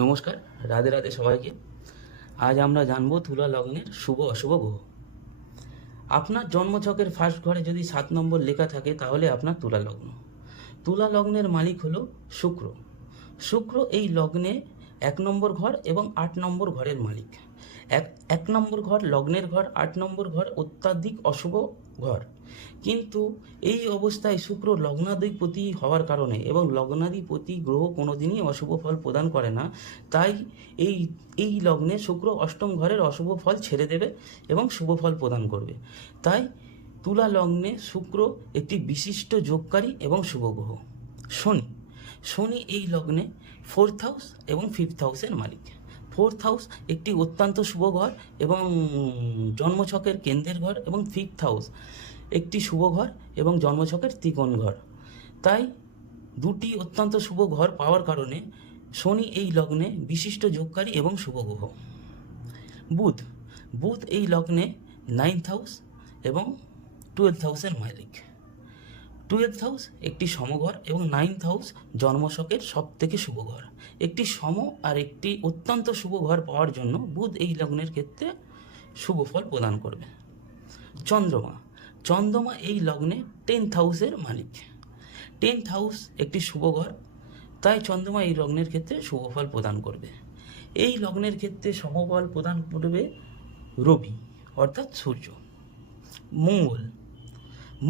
নমস্কার, রাধে রাধে সবাইকে। আজ আমরা জানবো তুলা লগ্নের শুভ অশুভ গ্রহ। আপনার জন্মছকের ফার্স্ট ঘরে যদি 7 নম্বর লেখা থাকে তাহলে আপনার তুলা লগ্ন। তুলা লগ্নের মালিক হলো শুক্র। শুক্র এই লগ্নে 1 নম্বর ঘর এবং 8 নম্বর ঘরের মালিক। এক নম্বর ঘর লগ্নের ঘর, 8 নম্বর ঘর অত্যাধিক অশুভ ঘর। কিন্তু এই অবস্থায় শুক্র লগ্নাধিপতি হওয়ার কারণে এবং লগ্নাধিপতি গ্রহ কোনোদিনই অশুভ ফল প্রদান করে না, তাই এই এই লগ্নে শুক্র অষ্টম ঘরের অশুভ ফল ছেড়ে দেবে এবং শুভ ফল প্রদান করবে। তাই তুলা লগ্নে শুক্র একটি বিশিষ্ট যোগকারী এবং শুভ গ্রহ। শনি শনি এই লগ্নে 4th হাউস এবং 5th হাউসের মালিক। 4th হাউস একটি অত্যন্ত শুভ ঘর এবং জন্মছকের কেন্দ্রের ঘর, এবং 5th হাউস একটি শুভ ঘর এবং জন্মছকের ত্রিকোণ ঘর। তাই দুটি অত্যন্ত শুভ ঘর পাওয়ার কারণে শনি এই লগ্নে বিশিষ্ট যোগকারী এবং শুভ গ্রহ। বুধ বুধ এই লগ্নে 9th হাউস এবং 12th হাউসের মালিক। 12th হাউস একটি সমঘর এবং 9th হাউস জন্মছকের সব থেকে শুভ ঘর। একটি সম আর একটি অত্যন্ত শুভ ঘর পাওয়ার জন্য বুধ এই লগ্নের ক্ষেত্রে শুভ ফল প্রদান করবে। চন্দ্রমা চন্দ্রমা এই লগ্নে 10th হাউসের মালিক। 10th হাউস একটি শুভ ঘর, তাই চন্দ্রমা এই লগ্নের ক্ষেত্রে শুভ ফল প্রদান করবে। এই লগ্নের ক্ষেত্রে সমফল প্রদান করবে রবি অর্থাৎ সূর্য। মঙ্গল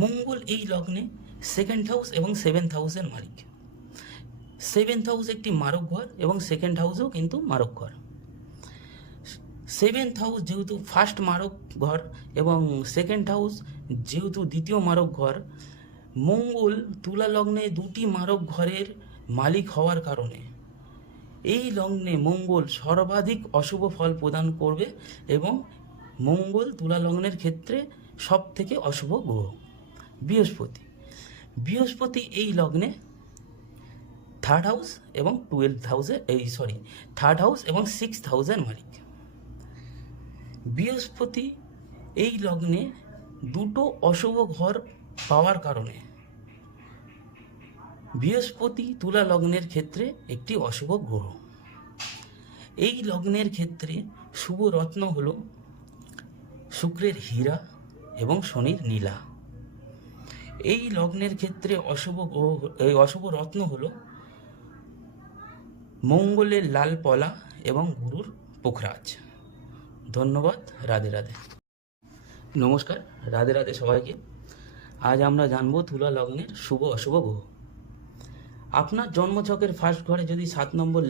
মঙ্গল এই লগ্নে 2nd হাউস এবং 7th হাউসের মালিক। 7th হাউস একটি মারক ঘর এবং 2nd হাউসও কিন্তু মারক ঘর। 7th হাউস যেহেতু ফার্স্ট মারক ঘর এবং 2nd হাউস যেহেতু দ্বিতীয় মারক ঘর, মঙ্গল তুলা লগ্নে দুটি মারক ঘরের মালিক হওয়ার কারণে এই লগ্নে মঙ্গল সর্বাধিক অশুভ ফল প্রদান করবে এবং মঙ্গল তুলা লগ্নের ক্ষেত্রে সব থেকে অশুভ গ্রহ। বৃহস্পতি এই লগ্নে 3rd হাউস এবং 12th হাউসের 3rd হাউস এবং 6th হাউসের মালিক। বৃহস্পতি এই লগ্নে দুটো অশুভ ঘর পাওয়ার কারণে বৃহস্পতি তুলা লগ্নের ক্ষেত্রে একটি অশুভ গ্রহ। এই লগ্নের ক্ষেত্রে শুভ রত্ন হল শুক্রের হীরা এবং শনির নীলা। এই লগ্নের ক্ষেত্রে অশুভ রত্ন হল মঙ্গলের লাল পলা এবং গুরুর পোখরাজ। ধন্যবাদ। রাধে রাধে। নমস্কার, রাধে রাধে সবাইকে। আজ আমরা জানবো তুলা লগ্নের শুভ অশুভ গ্রহ। আপনার জন্মছকের ফার্স্ট ঘরে যদি 7 নম্বর